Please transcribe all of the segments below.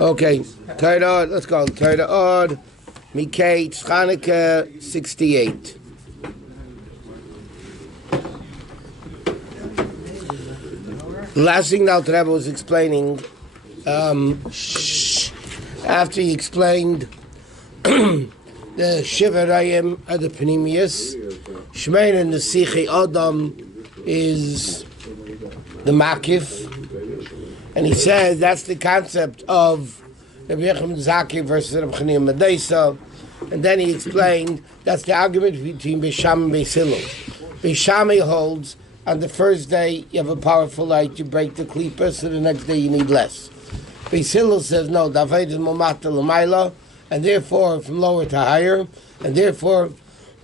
Okay, Torah, let's go. Torah Or, Mikate, Chanukah, 68. The last thing now Rabbi was explaining, after he explained the Shiva Rayim are the Panemius, Shmein and the Sichi Adam is the Makif, and he says that's the concept of Rabbi Yechim Zaki versus Rabbi Chanina Medesa, and then he explained that's the argument between Beisham and Beis Hillel. Beisham holds on the first day you have a powerful light, you break the klipa, so the next day you need less. Beis Hillel says no, Daved is Momata L'mayla, and therefore from lower to higher, and therefore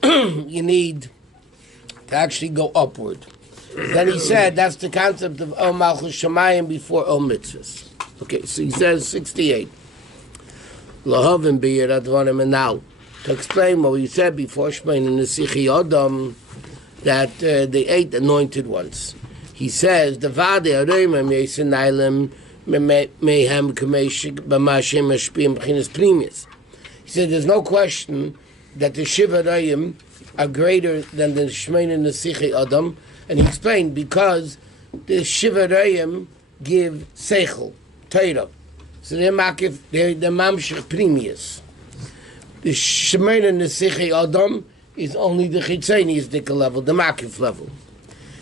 you need to actually go upward. Then he said that's the concept of O Malchus Shemayim before O Mitzvahs. Okay, so he says 68. Lahavim b'yir advarim, and now to explain what we said before Shmein and the Sichi Adam, that the 8 anointed ones. He says the Vade Areimim Yesinailim Mehem Kameshik B'Mashem Mashpiyim B'Chinas Primis. He said there's no question that the Shiva Rayim are greater than the Shmein and the Sichi Adam, and he explained because the Shiva Rayim give Seichel, Torah. So they're Makif, they're the Mamshech Primis. The Shmein and the Sichi Adam is only the Chitzenius Dika level, the Makif level.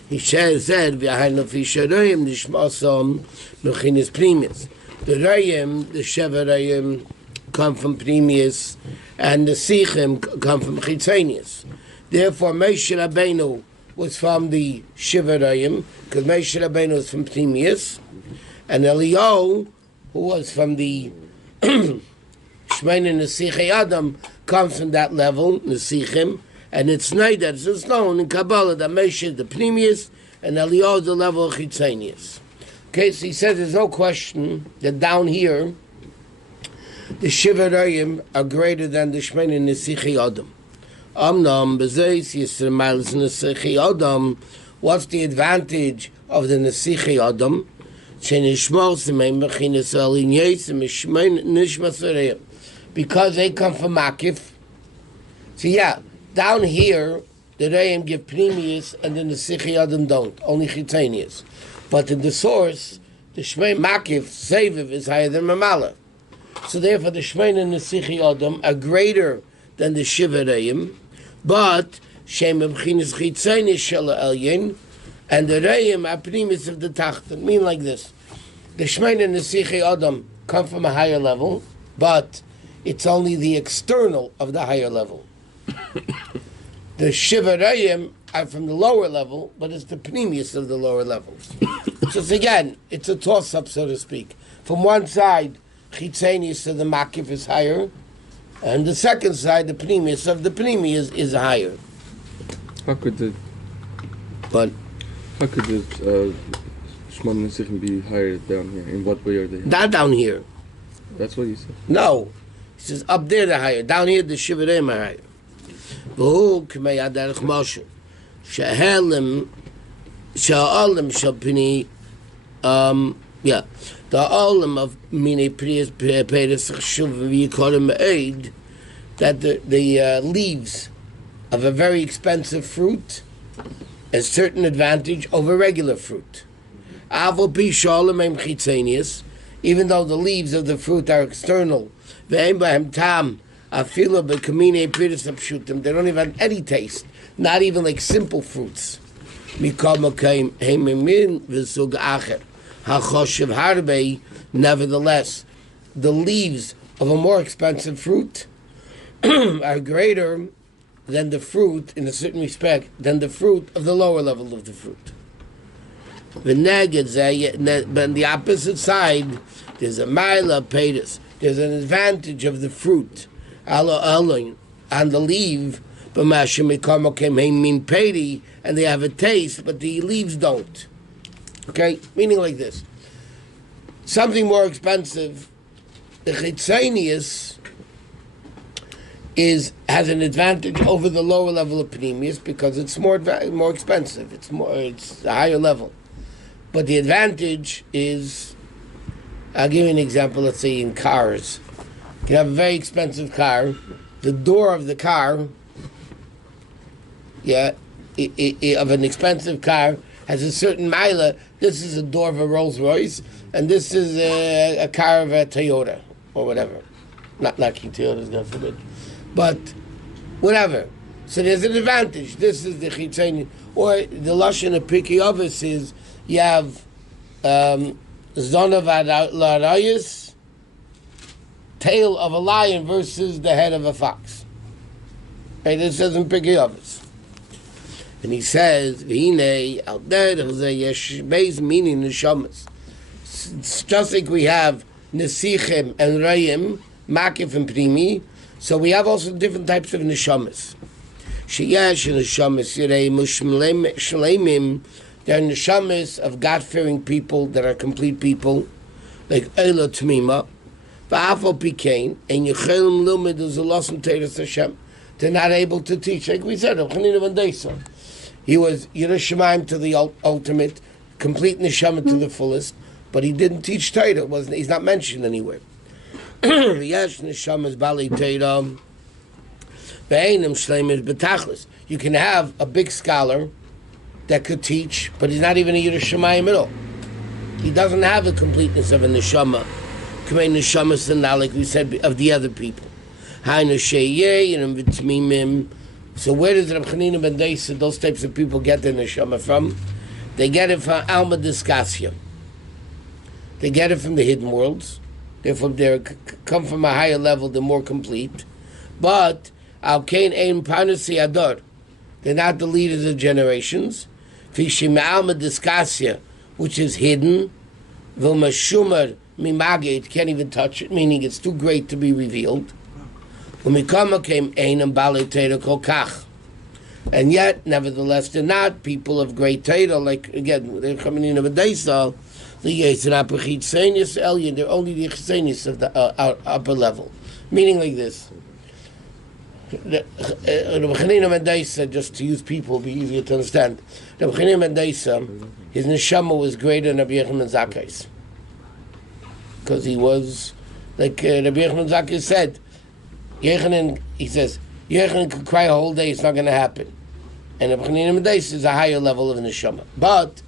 He said, V'ahainu Fisha Rayim Nishmasam Mechinas Primis. The Rayim, the Shiva Rayim, come from Primis, and the Sichim come from Chitzenius. Therefore, Moshe Rabbeinu was from the Shiva Rayim, because Moshe Rabbeinu was from Primis, and Eliyahu, who was from the Shmein and the Sichi Adam, comes from that level, the Sichim, and it's known in Kabbalah that Moshe is the Primis, and Eliyahu is the level of Chitzenius. Okay, so he says there's no question that down here, the Shiva Rayim are greater than the Shmein and the Sichi Adam. Amnam b'zeis yisrael miles Nesichi Adam. What's the advantage of the Nesichi Adam? Because they come from Makif. So yeah, down here the Rayim give Pnimius and the Nesichi Adam don't, only Chitzenius. But in the source, the Shmein Makif Seviv is higher than Mamala. So therefore the Shmein and the Sichi Adam are greater than the Shiva Rayim, but Shem B'Chinas Chitzenius Shala Elyin, and the Rayim are Primis of the Tachton. Mean like this: the Shmein and the Sichi Adam come from a higher level, but it's only the external of the higher level. The Shiva Rayim are from the lower level, but it's the Primis of the lower levels. So again, it's a toss-up, so to speak. From one side, Chitzenius to the Makif is higher, and the second side, the Primis of the Primis is higher. How could the Shman and Sichim be higher down here? In what way are they? Not down here. That's what you said. No, he says up there they're higher. Down here the Shiva Rayim are higher. V'hu k'mei aderech Moshe she'helim she'olim shapini the olim of mini priyas peiris chshuv v'yikorim aid, that the leaves of a very expensive fruit has certain advantage over regular fruit. Avol pi shalom em chitzenius, even though the leaves of the fruit are external, ve'em b'hem tam afilo b'kamine priyas apshutim, they don't even have any taste, not even like simple fruits. Mikol mokayim heimemin v'zug acher. Nevertheless, the leaves of a more expensive fruit are greater than the fruit, in a certain respect, than the fruit of the lower level of the fruit. But on the opposite side, there's a mila pedis. There's an advantage of the fruit on the leaf, and they have a taste, but the leaves don't. Okay, meaning like this: something more expensive, the Chitzenius has an advantage over the lower level of Pnimius because it's more expensive. It's a higher level, but the advantage is I'll give you an example. Let's say in cars, you can have a very expensive car. The door of the car, of an expensive car has a certain mila. This is a door of a Rolls Royce, and this is a car of a Toyota or whatever. Not lucky Toyotas, God forbid, but whatever. So there's an advantage. This is the chitzeni, or the lashon of Pirkei Avos is you have zonav l'arayis, tail of a lion versus the head of a fox. Right? This says in Pirkei Avos. And he says, "V'hinei al derech yesh beis meaning neshamas." It's just like we have nesichim and rayim, makif and primi. So we have also different types of neshamas. Sheyesh neshamas yirei mushleimim. They're neshamas of God-fearing people that are complete people, like Eila Tmima, v'afal pikein, and Yechelim Lumed is a lost in Teres Hashem. They're not able to teach, like we said, Chanina ben Deisa. He was Yiras Shamayim to the ultimate, complete neshama to the fullest, but he didn't teach Torah. He's not mentioned anywhere. Yesh neshamas bali Torah, ve'enim shleimis betachlis. You can have a big scholar that could teach, but he's not even a Yiras Shamayim at all. He doesn't have the completeness of a neshama, k'mei neshamas and like we said of the other people. Hainu sheyeh and v'tmimim. So where does Reb Chanina ben Deisa, those types of people, get their neshama from? They get it from Alma Discassia. They get it from the hidden worlds. They're come from a higher level, they're more complete. But Al Kain Ein Parnasi Ador. They're not the leaders of generations. Fishim Alma Discassia, which is hidden. Vilma Shumar Mimage, it can't even touch it, meaning it's too great to be revealed. And yet, nevertheless, they're not people of great Torah. Like again, they're coming in of a Deisa. They're only the chisenis of the upper level. Meaning like this. Rabbi Chanina ben Deisa, just to use people, will be easier to understand. Rabbi Chanina ben Deisa, his neshama was greater than Rabbi Yochanan Zakkai's, because he was like Rabbi Yochanan Zakkai said. Yochanan, he says, Yochanan could cry a whole day, it's not going to happen. And Rabbi Chanina ben Deisa is a higher level of a neshama. But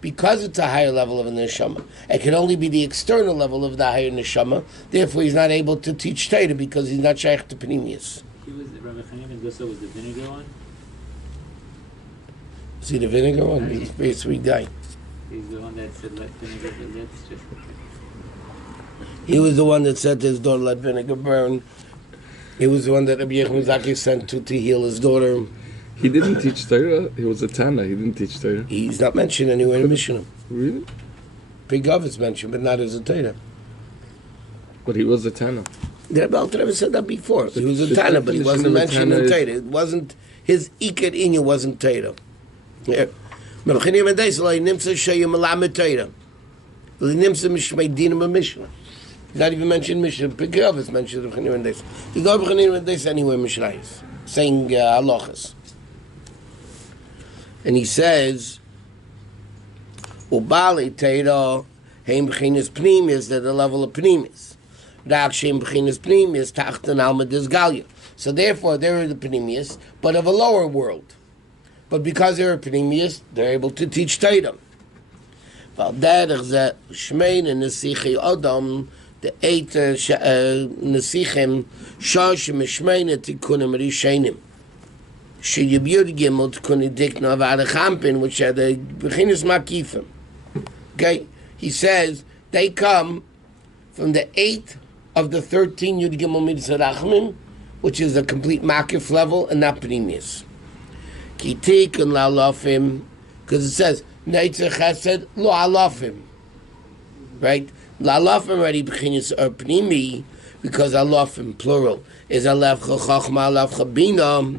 because it's a higher level of a neshama, it can only be the external level of the higher neshama. Therefore, he's not able to teach Torah because he's not shaykh to Pnimius. Rabbi Chanina ben Deisa was the vinegar one? Is he the vinegar one? He's a very sweet guy. He's the one that said let vinegar burn. That's just... He was the one that said to his daughter, let vinegar burn. He was the one that Rabbi Yochanan Zakkai sent to heal his daughter. He didn't teach Torah. He was a Tana. He didn't teach Torah. He's not mentioned anywhere in the Mishnah. Really? Big Gov is mentioned, but not as a Torah. But he was a Tana. The Rebbe never said that before. He was a Tana, but he wasn't mentioned in Torah. It wasn't his Iker Inya wasn't Torah. Yeah. Rabbi Chanina ben Deisa lo nimtza sheyu melamed Torah. Lo nimtza mishmei dinim b'Mishnah. He's not even mentioned Mishnah. Big Gov is mentioned Rabbi Chanina ben Deisa. There's no Rabbi Chanina ben Deisa anywhere in Mishnayos saying halachas. And he says, Ubali Teira, Heim B'chinas Pnimis, they're the level of Pnimis. Rak Shem B'chinas Pnimis, Tachtan Alma Disgalia. So therefore, they're the Pnimius, but of a lower world. But because they're a Pnimius, they're able to teach Teira. V'al Zeh Shmein and Nesichi Adam, the 8 Nesichim, Shosh Mishmein et Tikunim Rishenim. Sheyibiyud Gimel Tkuni Dikna V'Adachampin, which are the B'chinas Makifim. Okay, he says they come from the 8th of the 13 Yud Gimel Midas Rachmin, which is a complete Makif level and not Pnimius. Kitik and La'alafim, because it says Neitzer Chesed Lo Alafim, right? La'alafim already B'chinas are Pnimi, because Alafim plural is Alaf Chachma Alaf Chabina.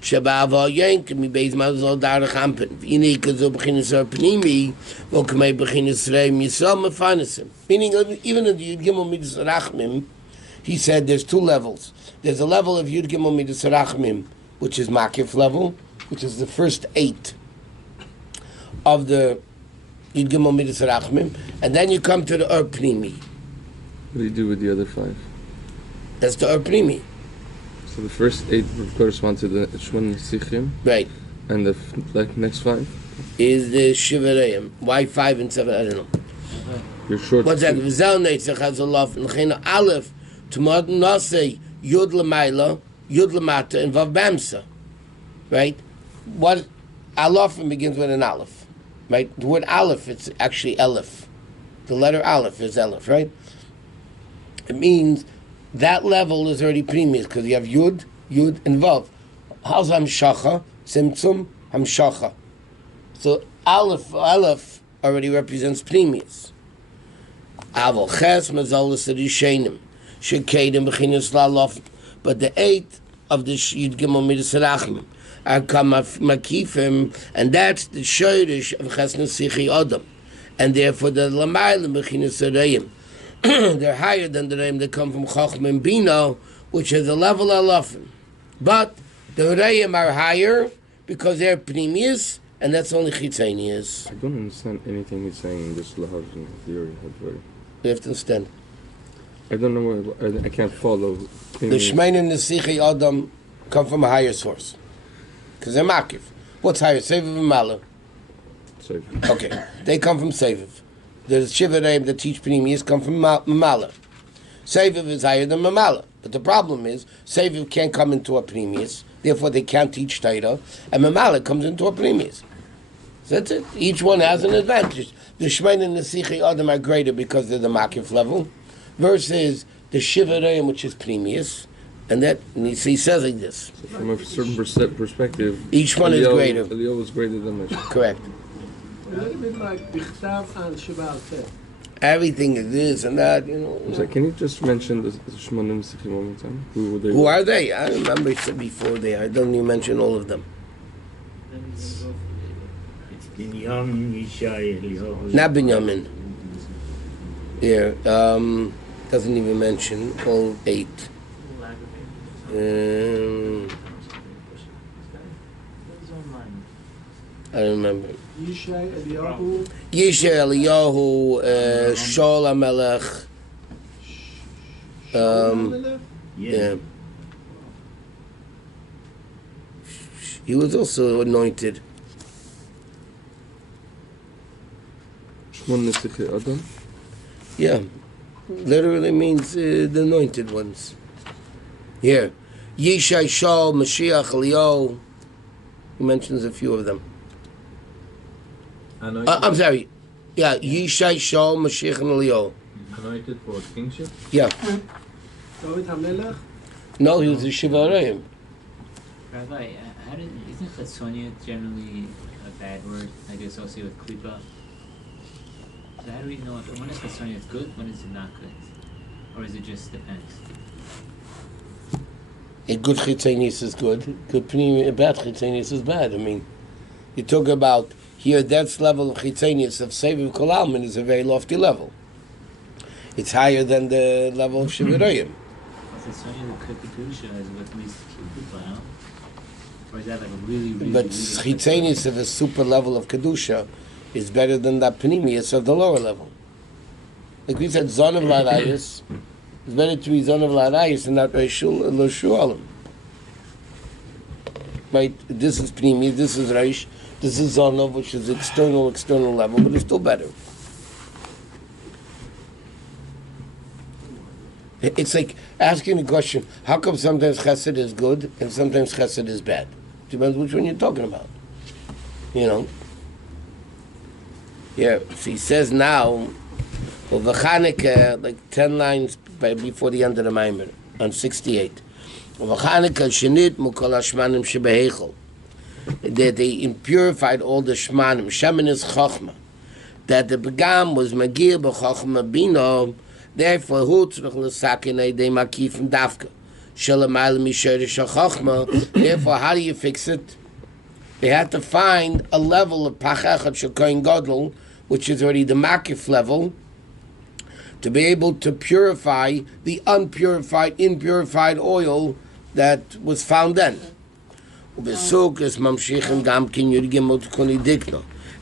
Shabava yank mi beis mazal dar champen. Vini kazo b'chinas arpnimi, vo k'mei b'chinas reim yisrael mefanasim. Meaning, even in the Yud Gimel Midas Rachmim, he said there's 2 levels. There's a level of Yud Gimel Midas Rachmim, which is Makif level, which is the first 8 of the Yud Gimel Midas Rachmim, and then you come to the Or Pnimi. What do you do with the other 5? That's the Or Pnimi. So the first 8 would correspond to the Shmon Nesichim, Right. and the next 5? Is the Shivarayim. Why 5 and 7? I don't know. You're short. What's that? V'zel Netzach has a love. L'chein Aleph, Tumad Nasei, Yud L'mayla, Yud L'mata, and Vav Bamsa. Right? What? Alofim begins with an Aleph. Right? The word Aleph, it's actually Elif. The letter Aleph is Elif, right? It means that level is already previous because you have Yud, and Vav. How's Hamshacha? Simtzum, Hamshacha. So Aleph already represents previous. Avol Ches, Mazalas, Rishenim, Shekedim, Bechinas Lalof. But the 8 of the Yud Gimel Midas Rachmim are Makifim, and that's the Shoyrish of Ches Nesichi Adam. And therefore the Lamaylim Bechinas Reim. They're higher than the Reim that come from Chochmah and Bina, which is the level of Alofim. But the Reim are higher because they're Pnimius, and that's only Chitzanius. I don't understand anything he's saying in this Lahav theory. You have to understand. I don't know. I can't follow. The Shmein and the Sichi Adam come from a higher source. Because they're Makif. What's higher? Seviv and Mala. Seviv. Okay. They come from Seviv. The Shivareim that teach Pnimius come from Mamala. Seviv is higher than Mamala. But the problem is, Seviv can't come into a Pnimius, therefore they can't teach Torah, and Mamala comes into a Pnimius. So that's it. Each one has an advantage. The Shmein and the Sichi Adam are greater because they're the Makif level, versus the Shivareim, which is Pnimius, and he says like this. So from a certain perspective, Each one is greater. Eliyahu was greater than Moshe. Correct. A little bit like Bichtav and Shabbat. Everything is this and that, you know. So can you just mention the Shmonim Nesichim one more time? Who are they? I remember it said before they. I don't even mention all of them. It's Binyamin, Yishai, Eliyahu. Not Binyamin. Yeah, doesn't even mention all 8. I don't remember. Yishai, Eliyahu. Yishai, Eliyahu, Shaul HaMelech. Yeah. He was also anointed. Shmon Nesichi Adam? Yeah. Literally means the anointed ones. Here. Yishai, Shaul, Mashiach, Eliyahu. He mentions a few of them. I'm sorry. Yeah, Yishai, Shaul, Mashiach, and Eliyahu. Anointed for kingship? Yeah. David HaMelech. No, he was a Shivareim. Rabbi, isn't Chetzonia generally a bad word, like associated with Klippa? So how do we know when is Chetzonia good, when is it not good? Or is it just depends? A good Chitzenius is good. A bad Chitzenius is bad. I mean, you talk about here, that's level of Chitzenius of Seviv Kol Almin is a very lofty level. It's higher than the level of Shivareim. Chetzonia, the Kedusha is what leads to Klippa, no? Or is that like a really, really... But Chitzenius of a super level of Kedusha is better than that Pnimius of the lower level. Like we said, Zon of Larayus, it's better to be Zon of Larayus and not Shualim. Right? This is Pnimius, this is Reish, this is Zonov, which is external level, but it's still better. It's like asking the question, how come sometimes Chesed is good and sometimes Chesed is bad? Depends which one you're talking about. You know? Yeah, so he says now, well, the Chanukah, like 10 lines before the end of the Maamarim, on 68. That they impurified all the Shmanim. Shemin is Chochmah. That the Begam was Magir b'Chochmah Bina, therefore, who tzrich l'sakin eidei makifim dafka. Shalamayla misherish Chochmah. Therefore, how do you fix it? They had to find a level of Pachachat Shekoin Gadol, which is already the Makif level, to be able to purify the impurified oil that was found then. And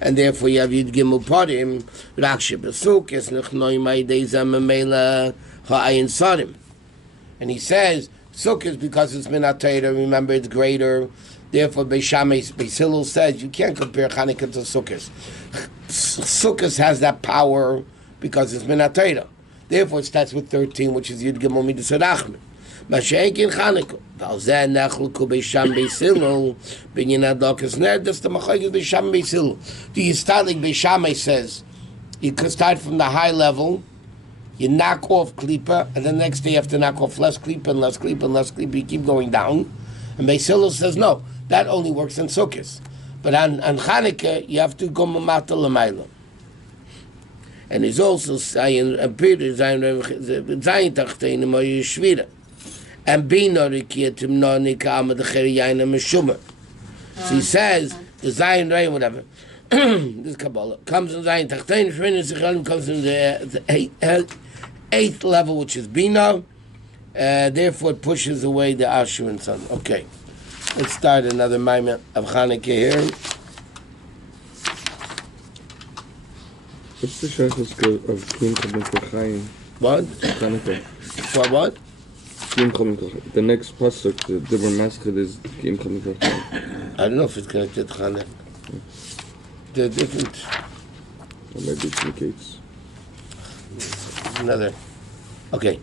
and therefore you have Yud Gimel Parim, Rakshe Besukis, Nechnoi Maidei Zamamela Ha'ayin Sarim. And he says, Sukkot, because it's Minatayra, remember it's greater. Therefore, Beis Hillel says you can't compare Chanukah to Sukkot. Sukkot has that power because it's Minatayra. Therefore, it starts with 13, which is Yud Gimel Midas Rachman. Masheik in Chanukah. Valzeh Nechluku Beis Hillel Binyan Adokas Ner. That's the Machayik Beis Hillel. Do you start like Beis says? You could start from the high level. You knock off klipa, and the next day you have to knock off less klipa and less klipa and less klipa. You keep going down. And Beis Hillel says, no, that only works in Sukkot. But on Chanukah, you have to go mamata l'mayla. And he's also saying, Peter, Zayin Tachtein, Moye Shvira. And Bino Rikiyatim No Nikama the Cheriyayna Meshumah. So he says, the Zayin Ray, whatever. This Kabbalah comes in Zayin Tachtein, Shvina Sichalim comes in the eighth level, which is Bino. Therefore, it pushes away the Asher and Son. Okay, let's start another Maimon of Chanukah here. What's the shaykhus of Kiyum Chabon Kochayim? What? Chanukah. What? Kiyum Chabon Kochayim. The next pasuk, the Dibur Masked, is Kiyum Chabon Kochayim. I don't know if it's connected to Chanukah. They're different. Or maybe it indicates. Another. Okay.